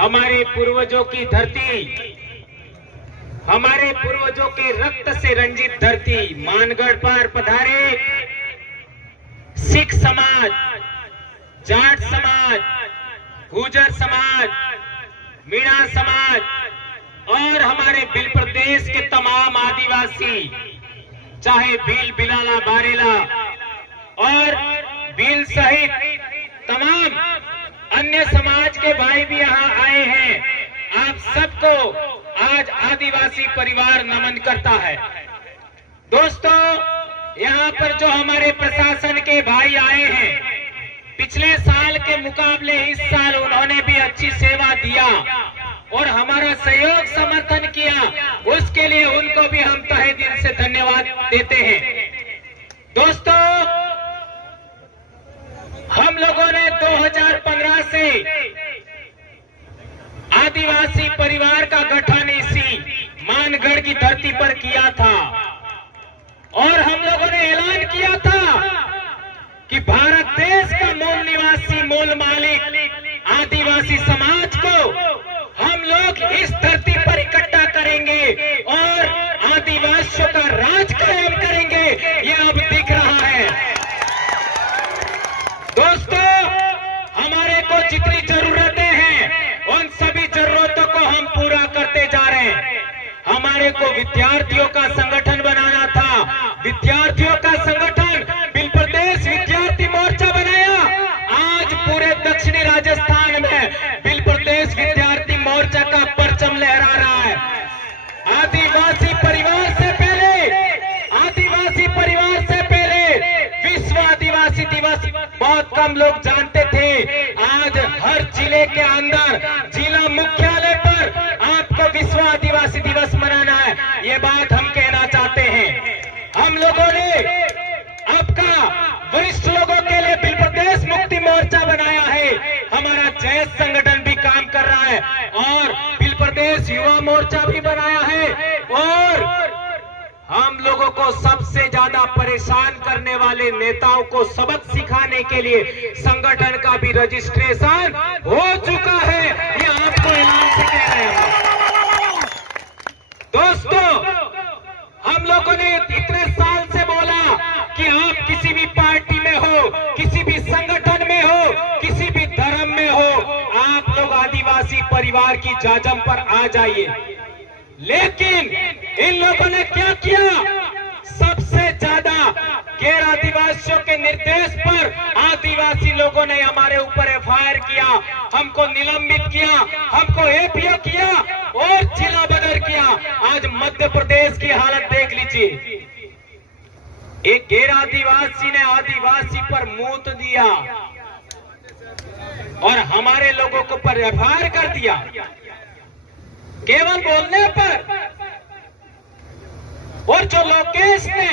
हमारे पूर्वजों की धरती, हमारे पूर्वजों के रक्त से रंजित धरती मानगढ़ पर पधारे सिख समाज, जाट समाज, गुर्जर समाज, मीणा समाज और हमारे भील प्रदेश के तमाम आदिवासी, चाहे भील, बिलाला, बारेला और भील सहित तमाम अन्य समाज के भाई भी यहाँ आए हैं। आप सबको आज आदिवासी परिवार नमन करता है। दोस्तों, यहाँ पर जो हमारे प्रशासन के भाई आए हैं, पिछले साल के मुकाबले इस साल उन्होंने भी अच्छी सेवा दिया और हमारा सहयोग समर्थन किया, उसके लिए उनको भी हम तहे दिल से धन्यवाद देते हैं। दोस्तों, हम लोगों ने 2015 से आदिवासी परिवार का गठन इसी मानगढ़ की धरती पर किया था और हम लोगों ने ऐलान किया था कि भारत देश का मूल निवासी, मूल मालिक आदिवासी समाज को हम लोग इस धरती पर इकट्ठा करेंगे और आदिवासियों का राज कायम करेंगे। यह अब दिख रहा है। दोस्तों, हमारे को जितनी जरूरतें हैं उन सभी जरूरतों को हम पूरा करते जा रहे हैं। हमारे को विद्यार्थियों का संगठन बनाना था, विद्यार्थियों का संगठन भील प्रदेश विद्यार्थी मोर्चा बनाया। आज पूरे दक्षिणी राजस्थान में भील प्रदेश विद्यार्थी मोर्चा का परचम लहरा रहा है। आदिवासी परिवार से पहले, आदिवासी परिवार से पहले विश्व आदिवासी दिवस बहुत कम लोग जानते थे। आज हर जिले के अंदर, जिला मुख्यालय पर आपको विश्व आदिवासी दिवस मनाना है। ये बात हम कहना चाहते हैं। हम लोगों ने आपका वरिष्ठ लोगों के लिए भील प्रदेश मुक्ति मोर्चा बनाया है। हमारा जैस संगठन भी काम कर रहा है और भील प्रदेश युवा मोर्चा भी बनाया है और हम लोगों को सबसे ज्यादा परेशान करने वाले नेताओं को सबक सिखाने के लिए संगठन का भी रजिस्ट्रेशन हो चुका है। ये आपको ऐलान से कह रहे हैं। दोस्तों, हम लोगों ने इतने साल से बोला कि आप किसी भी पार्टी में हो, किसी भी संगठन में हो, किसी भी धर्म में हो, आप लोग आदिवासी परिवार की जाजम पर आ जाइए। लेकिन इन लोगों ने क्या किया? सबसे ज्यादा गैर आदिवासियों के निर्देश पर आदिवासी लोगों ने हमारे ऊपर एफआईआर किया, हमको निलंबित किया, हमको एपीओ किया और जिला बदर किया। आज मध्य प्रदेश की हालत देख लीजिए। एक गैर आदिवासी ने आदिवासी पर मूत दिया और हमारे लोगों को पर एफआईआर कर दिया केवल बोलने पर। और जो लोकेश ने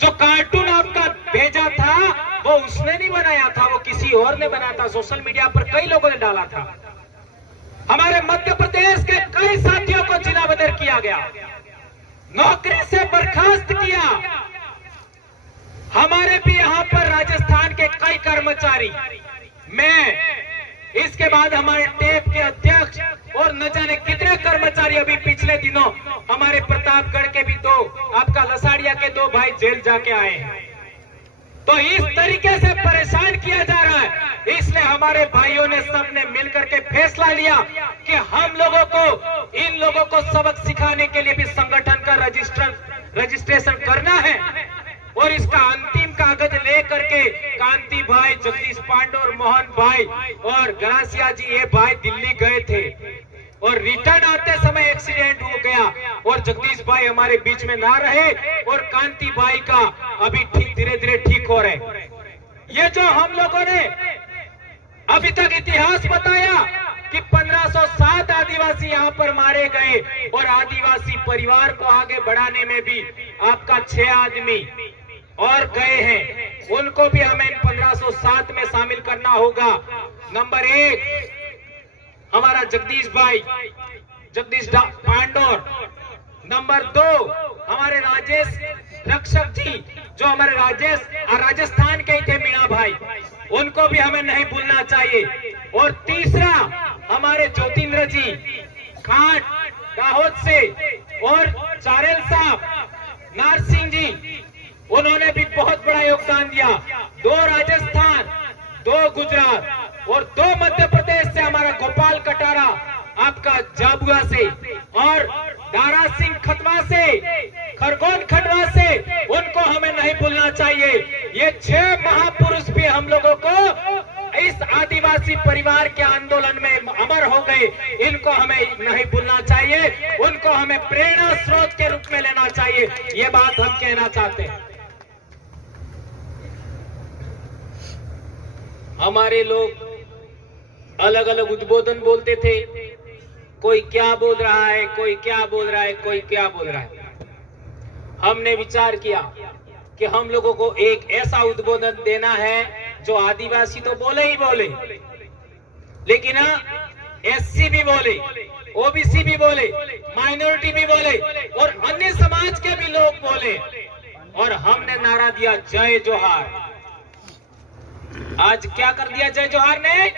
जो कार्टून आपका भेजा था वो उसने नहीं बनाया था, वो किसी और ने बनाया था। सोशल मीडिया पर कई लोगों ने डाला था। हमारे मध्य प्रदेश के कई साथियों को जिला बदर किया गया, नौकरी से बर्खास्त किया। हमारे भी यहाँ पर राजस्थान के कई कर्मचारी, मैं इसके बाद हमारे टेप के अध्यक्ष और न जाने कितने कर्मचारी अभी पिछले दिनों हमारे प्रतापगढ़ के भी दो, आपका लसाड़िया के दो भाई जेल जाके आए हैं। तो इस तरीके से परेशान किया जा रहा है। इसलिए हमारे भाइयों ने सबने मिलकर के फैसला लिया कि हम लोगों को, इन लोगों को सबक सिखाने के लिए भी संगठन का रजिस्ट्रेशन करना है और इसका अंतिम कागज लेकर के कांति भाई, जगदीश पांडे और मोहन भाई और गरासिया जी, ये भाई दिल्ली गए थे और रिटर्न आते समय एक्सीडेंट हो गया और जगदीश भाई हमारे बीच में ना रहे और कांति भाई का अभी धीरे धीरे ठीक हो रहे। ये जो हम लोगों ने अभी तक इतिहास बताया कि 1507 आदिवासी यहाँ पर मारे गए और आदिवासी परिवार को आगे बढ़ाने में भी आपका 6 आदमी और गए हैं, उनको भी हमें 1507 में शामिल करना होगा। नंबर 1 हमारा जगदीश भाई, जगदीश पांडोर। नंबर 2 हमारे राजेश रक्षक जी, जो हमारे राजस्थान के ही थे, मीणा भाई, उनको भी हमें नहीं भूलना चाहिए। और तीसरा हमारे ज्योतिन्द्र जी खाट दाहोद से और चारेल साहब नारसिंह जी, उन्होंने भी बहुत बड़ा योगदान दिया। 2 राजस्थान, 2 गुजरात और 2 मध्य प्रदेश से हमारा गोपाल कटारा आपका जाबुआ से और दारा सिंह खतवा से, खरगोन खंडवा से, उनको हमें नहीं भूलना चाहिए। ये 6 महापुरुष भी हम लोगों को इस आदिवासी परिवार के आंदोलन में अमर हो गए, इनको हमें नहीं भूलना चाहिए, उनको हमें प्रेरणा स्रोत के रूप में लेना चाहिए। ये बात हम कहना चाहते हैं। हमारे लोग अलग अलग उद्बोधन बोलते थे, कोई क्या बोल रहा है, कोई क्या बोल रहा है, कोई क्या बोल रहा है। हमने विचार किया कि हम लोगों को एक ऐसा उद्बोधन देना है जो आदिवासी तो बोले ही बोले, लेकिन एससी भी बोले, ओबीसी भी बोले, माइनॉरिटी भी बोले और अन्य समाज के भी लोग बोले। और हमने नारा दिया जय जोहार। आज क्या कर दिया जय जोहार ने?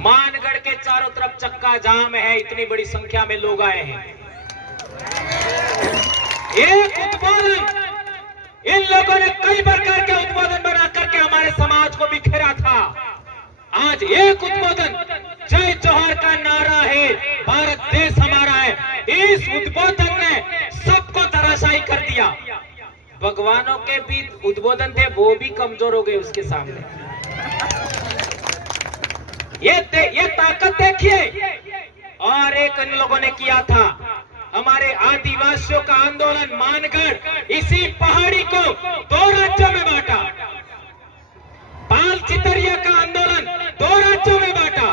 मानगढ़ के चारों तरफ चक्का जाम है, इतनी बड़ी संख्या में लोग आए हैं। एक उद्बोधन, इन लोगों ने कई प्रकार के उद्बोधन बना करके हमारे समाज को बिखेरा था। आज एक उद्बोधन जय जोहार का नारा है, भारत देश हमारा है, इस उद्बोधन ने सबको धराशायी कर दिया। भगवानों के भी उद्बोधन थे, वो भी कमजोर हो गए उसके सामने। ये ताकत देखिए। और एक इन लोगों ने किया था, हमारे आदिवासियों का आंदोलन मानगढ़, इसी पहाड़ी को 2 राज्यों में बांटा। पाल चितरिया का आंदोलन 2 राज्यों में बांटा।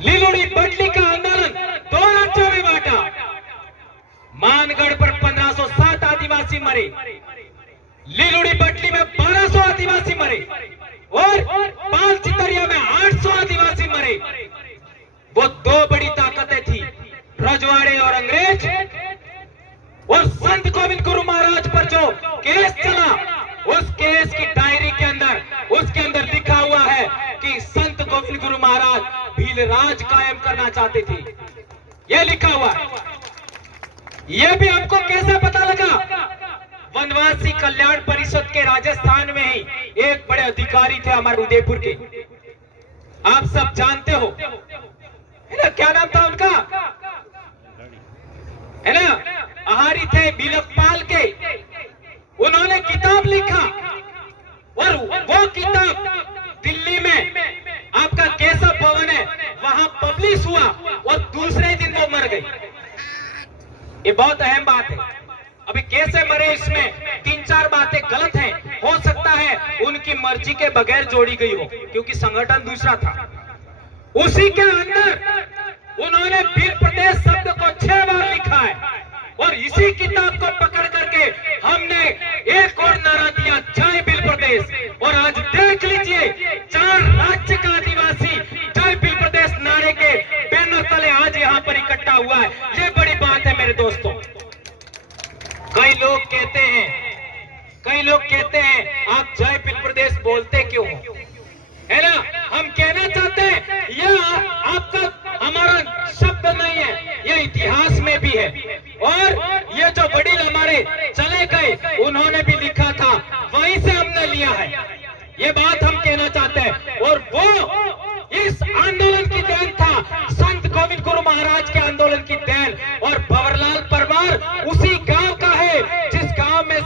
लिलुड़ी बडली का आंदोलन 2 राज्यों में बांटा। मानगढ़ पर 1507 आदिवासी मरे, लिलुड़ी बडली में 1200 आदिवासी मरे और पाल चितरिया में 800 आदिवासी मरे। वो 2 बड़ी ताकतें थी, रजवाड़े और अंग्रेज। और संत गोविंद गुरु महाराज पर जो केस चला, उस केस की डायरी के अंदर, उसके अंदर लिखा हुआ है कि संत गोविंद गुरु महाराज भील राज कायम करना चाहते थे। यह लिखा हुआ है। यह भी हमको कैसे पता लगा? वनवासी कल्याण परिषद के राजस्थान में ही एक बड़े अधिकारी थे हमारे उदयपुर के, आप सब जानते हो, है ना? क्या नाम था उनका? है ना? आहारी थे बिलकपाल के। उन्होंने किताब लिखा और वो किताब दिल्ली में आपका केशव भवन है, वहां पब्लिश हुआ और दूसरे दिन वो मर गई। ये बहुत अहम बात है। अभी कैसे मरे इसमें 3-4 बातें गलत हैं। हो सकता है उनकी मर्जी के बगैर जोड़ी गई हो, क्योंकि संगठन दूसरा था। उसी के अंदर उन्होंने भील प्रदेश शब्द को 6 बार लिखा है और इसी किताब को पकड़ करके हमने एक और नारा दिया, जय भील प्रदेश। और आज देख लीजिए, 4 राज्य का आदिवासी जय भील प्रदेश नारे के बैनर तले आज यहाँ पर इकट्ठा हुआ है। ये बड़ी बात है मेरे दोस्तों। कई लोग कहते हैं आप जय भील प्रदेश बोलते क्यों हो, है ना? हम कहना चाहते हैं यह आपका हमारा शब्द नहीं है, यह इतिहास में भी है। और ये जो वडील हमारे चले गए, उन्होंने भी लिखा था, वहीं से हमने लिया है। ये बात हम कहना चाहते हैं। और वो इस आंदोलन की देन था, संत गोविंद गुरु महाराज के आंदोलन की देन। और भंवरलाल परमार उसी गांव का है जिस गांव में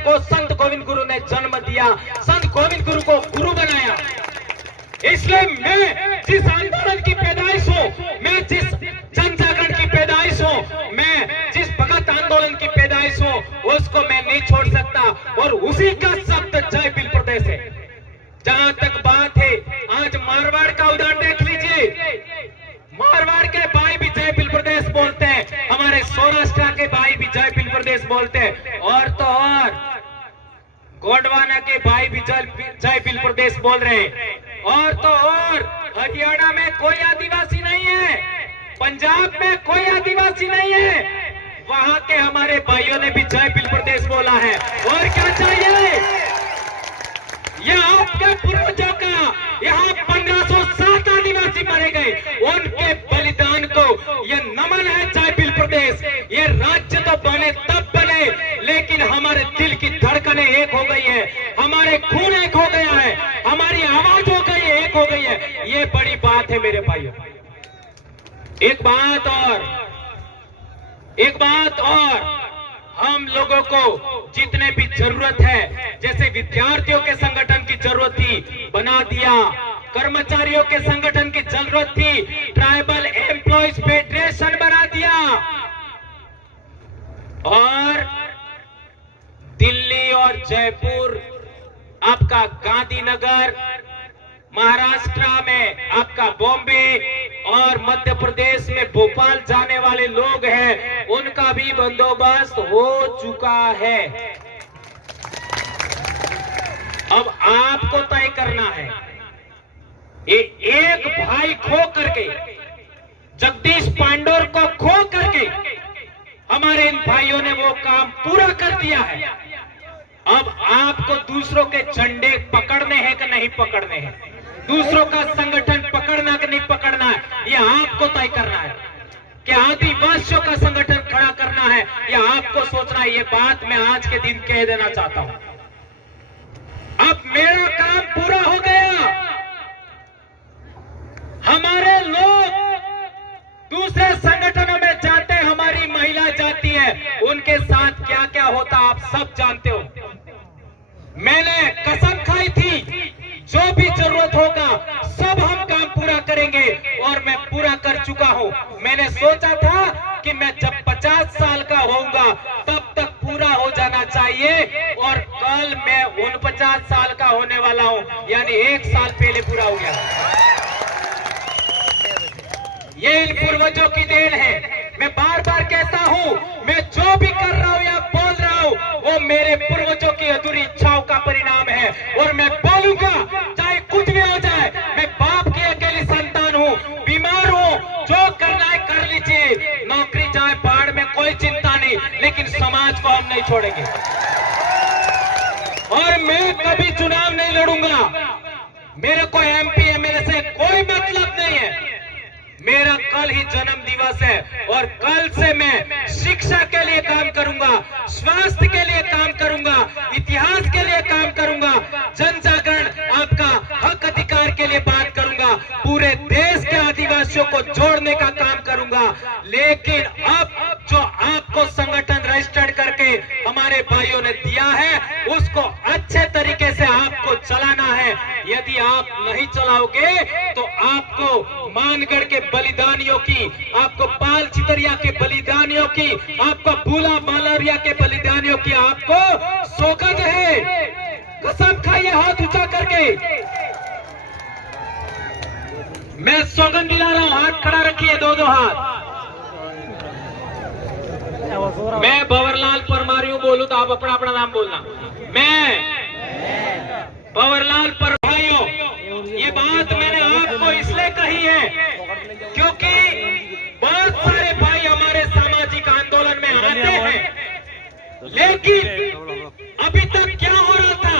को संत गोविंद गुरु ने जन्म दिया, संत गोविंद गुरु को गुरु बनाया। इसलिए मैं जिस आंदोलन की पैदाइश हूं, मैं जिस जन जागरण की पैदाइश हूं, मैं जिस भगत आंदोलन की पैदाइश हूं, उसको मैं नहीं छोड़ सकता। और उसी का शब्द जय भील प्रदेश है। जहां तक बात है, आज मारवाड़ का उदाहरण देख लीजिए। मारवाड़ के भाई भी जय भील प्रदेश बोलते हैं, हमारे सौराष्ट्र के भाई भी जय भील प्रदेश बोलते हैं। और तो और गोंडवाना के भाई भी जय भील प्रदेश बोल रहे हैं। और तो और हरियाणा में कोई आदिवासी नहीं है, पंजाब में कोई आदिवासी नहीं है, वहां के हमारे भाइयों ने भी जय भील प्रदेश बोला है। और क्या चाहिए? यह आपके पूर्वजों का, यहाँ 1500 साल हमारे खून एक हो गया है, हमारी आवाज हो गई है, एक हो गई है। ये बड़ी बात है मेरे भाइयों। एक बात और हम लोगों को जितने भी जरूरत है, जैसे विद्यार्थियों के संगठन की जरूरत थी, बना दिया। कर्मचारियों के संगठन की जरूरत थी, ट्राइबल एम्प्लॉयज फेडरेशन बना दिया। और दिल्ली और जयपुर, आपका गांधीनगर, महाराष्ट्र में आपका बॉम्बे और मध्य प्रदेश में भोपाल जाने वाले लोग हैं, उनका भी बंदोबस्त हो चुका है। अब आपको तय करना है। एक भाई खो करके, जगदीश पांडोर को खो करके हमारे इन भाइयों ने वो काम पूरा कर दिया है। अब आपको दूसरों के झंडे पकड़ने हैं कि नहीं पकड़ने हैं, दूसरों का संगठन पकड़ना कि नहीं पकड़ना है, ये आपको तय करना है। कि आदिवासियों का संगठन खड़ा करना है, ये आपको सोचना है। ये बात मैं आज के दिन कह देना चाहता हूं। अब मेरा काम पूरा हो गया। हमारे लोग दूसरे संगठनों में जाते, हमारी महिला जाती है, उनके साथ क्या क्या होता आप सब जानते हो। मैंने कसम खाई थी, जो भी जरूरत होगा सब हम काम पूरा करेंगे, और मैं पूरा कर चुका हूं। मैंने सोचा था कि मैं जब 50 साल का होऊंगा तब तक पूरा हो जाना चाहिए, और कल मैं 49 साल का होने वाला हूं, यानी 1 साल पहले पूरा हो गया। ये इन पूर्वजों की देन है। मैं बार बार कहता हूं, मैं जो भी कर रहा हूं या बोल रहा हूं, वो मेरे पूर्वजों की अधूरी इच्छाओं का परिणाम है, और मैं बोलूंगा चाहे कुछ भी हो जाए। मैं बाप की अकेली संतान हूं, बीमार हूं, जो करना है कर लीजिए, नौकरी जाए बाढ़ में, कोई चिंता नहीं, लेकिन समाज को हम नहीं छोड़ेंगे। और मैं कभी चुनाव नहीं लड़ूंगा। मेरे को MP MLA से कोई मतलब नहीं है। मेरा कल ही जन्म दिवस है, और कल से मैं शिक्षा के लिए काम करूंगा, स्वास्थ्य के लिए काम करूंगा, इतिहास के लिए काम करूंगा, जन जागरण, आपका हक अधिकार के लिए बात करूंगा, पूरे देश के आदिवासियों को जोड़ने का काम करूंगा। लेकिन अब जो आपको संगठन रजिस्टर्ड करके हमारे भाइयों ने दिया है, उसको अच्छे तरीके से आपको चलाना है। यदि आप नहीं चलाओगे तो आपको मानगढ़ के बलिदानियों की, आपको पाल चितरिया के बलिदानियों की, आपको भूला मालरिया के बलिदानियों की आपको सौगंध है। कसम खाइए हाथ ऊंचा करके, मैं सौगंध दिला रहा हूं। हाथ खड़ा रखिए, दो हाथ। मैं भंवरलाल परमार बोलूं तो आप अपना अपना नाम बोलना। मैं भंवरलाल परमार। भाइयों, ये बात मैंने आपको इसलिए कही है क्योंकि बहुत सारे भाई हमारे सामाजिक आंदोलन में आते हैं, लेकिन अभी तक क्या हो रहा था,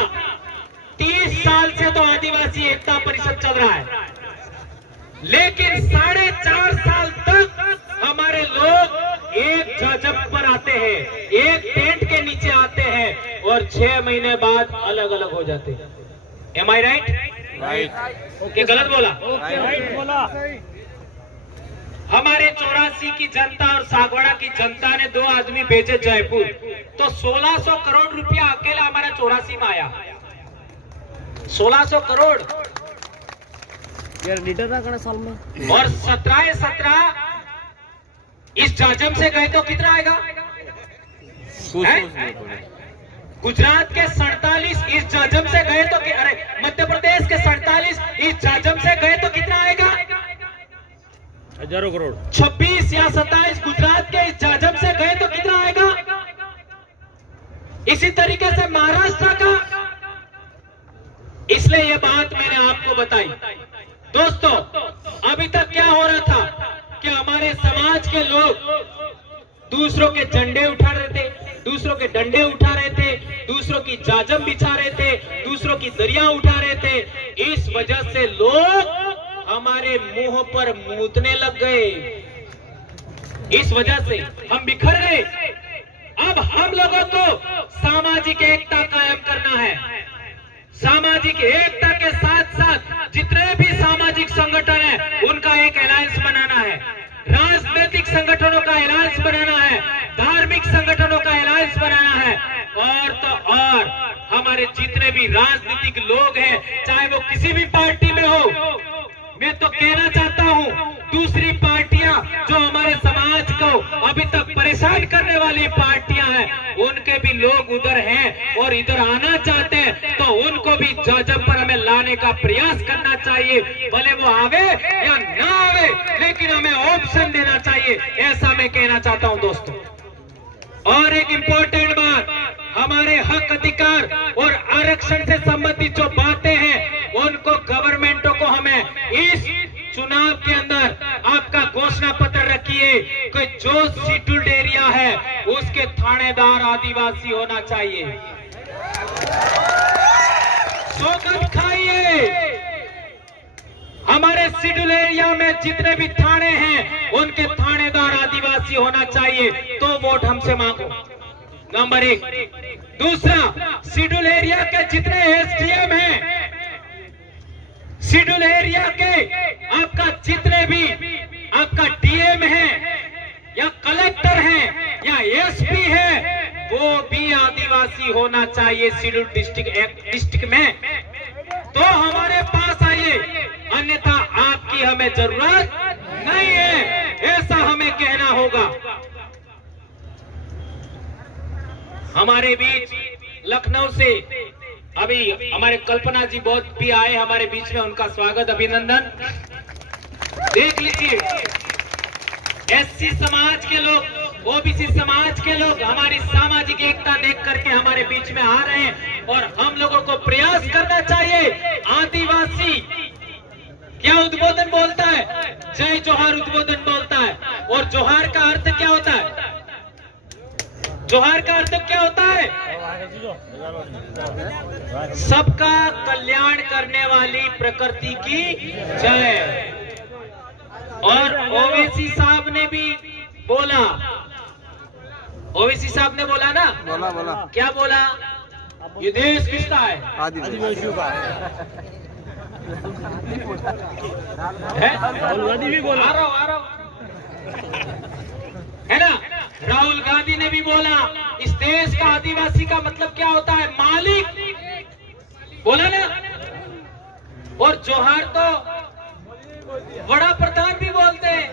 30 साल से तो आदिवासी एकता परिषद चल रहा है, लेकिन 4.5 साल तक हमारे लोग एक जगह पर आते हैं, एक टेंट के नीचे आते हैं, और 6 महीने बाद अलग अलग हो जाते हैं। Am I right? क्या गलत बोला? राइट बोला। हमारे 84 की जनता और सागवाड़ा की जनता ने 2 आदमी भेजे जयपुर, तो 1600 करोड़ रुपया अकेला हमारा 84 में आया। 1600 करोड़ यार लीडर ना करना साल में। और 17 इस जाजम से गए तो कितना आएगा? गुजरात के 47 इस जाजम से गए तो, अरे मध्य प्रदेश के 47 इस जाजम से गए तो कितना आएगा? हजारों करोड़। 26 या 27 गुजरात के इस जाजम से गए तो कितना आएगा? इसी तरीके से महाराष्ट्र का। इसलिए यह बात मैंने आपको बताई। दोस्तों, अभी तक क्या हो रहा था कि हमारे समाज के लोग दूसरों के झंडे उठा रहे थे, दूसरों के डंडे उठा रहे थे, दूसरों की जाजम बिछा रहे थे, दूसरों की दरिया उठा रहे थे। इस वजह से लोग हमारे मुंह पर मूतने लग गए। इस वजह से हम बिखर गए। अब हम लोगों को सामाजिक एकता कायम करना है। सामाजिक एकता के साथ साथ जितने भी सामाजिक संगठन है उनका एक अलायंस बनाना है, राजनीतिक संगठनों का अलायंस बनाना है, धार्मिक संगठनों का अलायंस बनाना है, और तो और हमारे जितने भी राजनीतिक लोग हैं चाहे वो किसी भी पार्टी में हो, मैं तो कहना चाहता हूं दूसरी पार्टियां जो हमारे समाज को अभी तक परेशान करने वाली पार्टियां हैं उनके भी लोग उधर हैं और इधर आना चाहते हैं, तो उनको भी जब पर हमें लाने का प्रयास करना चाहिए, भले वो आवे या ना आवे लेकिन हमें ऑप्शन देना चाहिए, ऐसा मैं कहना चाहता हूं दोस्तों। और एक इम्पोर्टेंट बात, हमारे हक अधिकार और आरक्षण से संबंधित जो बातें हैं उनको गवर्नमेंटों को हमें इस चुनाव के अंदर आपका घोषणा पत्र रखिए कि जो शेड्यूल्ड एरिया है उसके थानेदार आदिवासी होना चाहिए। सौगंध खाइए, हमारे शेड्यूल एरिया में जितने भी थाने हैं उनके थानेदार आदिवासी होना चाहिए, तो वोट हमसे मांगो, नंबर 1। दूसरा, शेड्यूल एरिया के जितने एसडीएम हैं, शेड्यूल एरिया के आपका जितने भी आपका डीएम है या कलेक्टर है या एसपी है वो भी आदिवासी होना चाहिए शेड्यूल डिस्ट्रिक्ट में, तो हमारे पास आइए, अन्यथा आपकी हमें जरूरत नहीं है, ऐसा हमें कहना होगा। हमारे बीच लखनऊ से अभी हमारे कल्पना जी बहुत भी आए हमारे बीच में, उनका स्वागत अभिनंदन। देख लीजिए, एससी समाज के लोग, ओबीसी समाज के लोग हमारी सामाजिक एकता देख करके हमारे बीच में आ रहे हैं और हम लोगों को प्रयास करना चाहिए। आदिवासी क्या उद्बोधन बोलता है? जय जोहार उद्बोधन बोलता है, और जोहार का अर्थ क्या होता है? जोहार का अर्थ क्या होता है? सबका कल्याण करने वाली प्रकृति की जय। और ओवैसी साहब ने भी बोला, ओवैसी साहब ने बोला ना, बोला क्या बोला? ये देश किसका है? आदिवासियों का है। आ रहा है ना। राहुल गांधी ने भी बोला इस देश का आदिवासी का मतलब क्या होता है? मालिक, बोला ना। और जोहार तो बड़ा प्रधान भी बोलते हैं,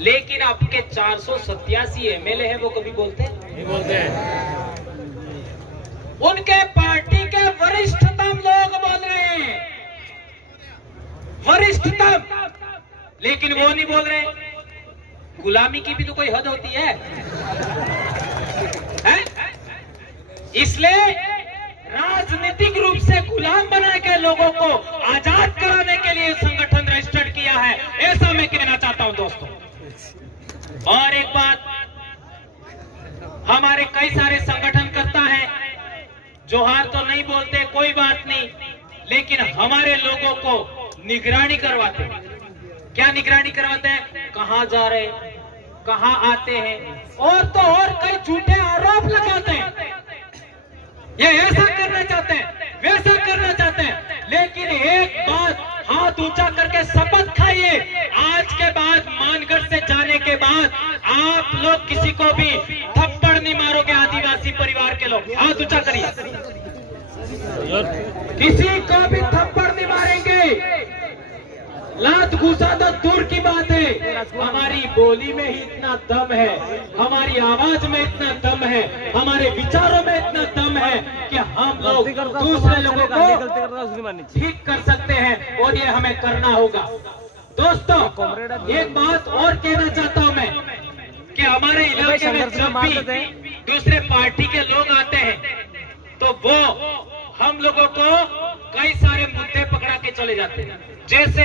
लेकिन आपके 487 एमएलए हैं वो कभी बोलते हैं? नहीं बोलते हैं। उनके पार्टी के वरिष्ठतम लोग बोल रहे हैं, वरिष्ठतम, लेकिन वो नहीं बोल रहे। गुलामी की भी तो कोई हद होती है? इसलिए राजनीतिक रूप से गुलाम बना के लोगों को आजाद कराने के लिए संगठन रजिस्टर्ड किया है, ऐसा मैं कहना चाहता हूं दोस्तों। और एक बात, हमारे कई सारे संगठन करता है, जोहार तो नहीं बोलते, कोई बात नहीं, लेकिन हमारे लोगों को निगरानी करवाते हैं। क्या निगरानी करवाते हैं? कहां जा रहे हैं, कहां आते हैं, और तो और कई झूठे आरोप लगाते हैं। ये ऐसा करना चाहते हैं, वैसा करना चाहते हैं, लेकिन एक बात हाथ ऊंचा करके शपथ खाइए, आज के बाद मानगढ़ से जाने के बाद आप लोग किसी को भी थप्पड़ नहीं मारोगे। आदिवासी परिवार के लोग हाथ ऊंचा करिए, किसी को भी थप्पड़ नहीं मारेंगे। लात घुसा तो दूर की बात है, हमारी बोली में ही इतना दम है, हमारी आवाज में इतना दम है, हमारे विचारों में इतना दम है कि हम लोग दूसरे लोगों को ठीक कर सकते हैं, और ये हमें करना होगा। दोस्तों, एक बात और कहना चाहता हूं मैं कि हमारे इलाके में जब भी दूसरे पार्टी के लोग आते हैं तो वो हम लोगों को कई सारे मुद्दे पकड़ा के चले जाते हैं, जैसे